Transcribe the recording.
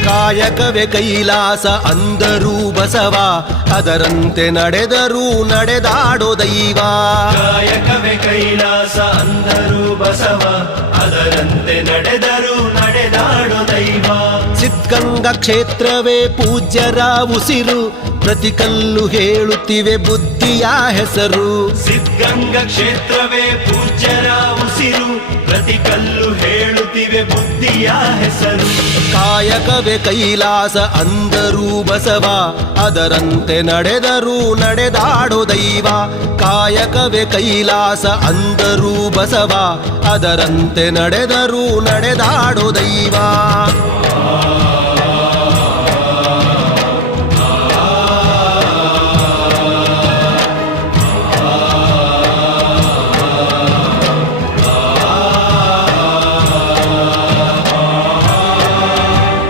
ಕಾಯಕವೇ ಕೈಲಾಸ ಅಂದರೂ ಬಸವ, ಅದರಂತೆ ನಡೆದರೂ ನಡೆದಾಡೋ ದೈವ. ಕಾಯಕವೇ ಕೈಲಾಸ ಅಂದರೂ ಬಸವ, ಅದರಂತೆ ನಡೆದರೂ ನಡೆದಾಡೋ ದೈವ. ಸಿದ್ಧಗಂಗಾ ಕ್ಷೇತ್ರವೇ ಪೂಜ್ಯರ ಉಸಿರು, ಪ್ರತಿ ಕಲ್ಲು ಹೇಳುತ್ತಿವೆ ಬುದ್ಧಿಯ ಹೆಸರು. ಸಿದ್ಧಗಂಗಾ ಕ್ಷೇತ್ರವೇ ಪೂಜ್ಯರ ಉಸಿರು, ಪ್ರತಿ ಕಲ್ಲು ಹೇಳುತ್ತಿವೆ ಬುದ್ಧಿಯ ಹೆಸರು. ಕಾಯಕವೇ ಕೈಲಾಸ ಅಂದರೂ ಬಸವ, ಅದರಂತೆ ನಡೆದರೂ ನಡೆದಾಡೋ ದೈವ. ಕಾಯಕವೇ ಕೈಲಾಸ ಅಂದರೂ ಬಸವ, ಅದರಂತೆ ನಡೆದರೂ ನಡೆದಾಡೋ ದೈವ.